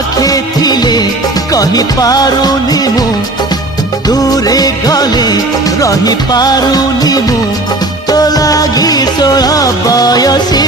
पाखे थिले कहि पारुनी मु दूरे गले रही पारुनी मु तो लागी 16 बयसी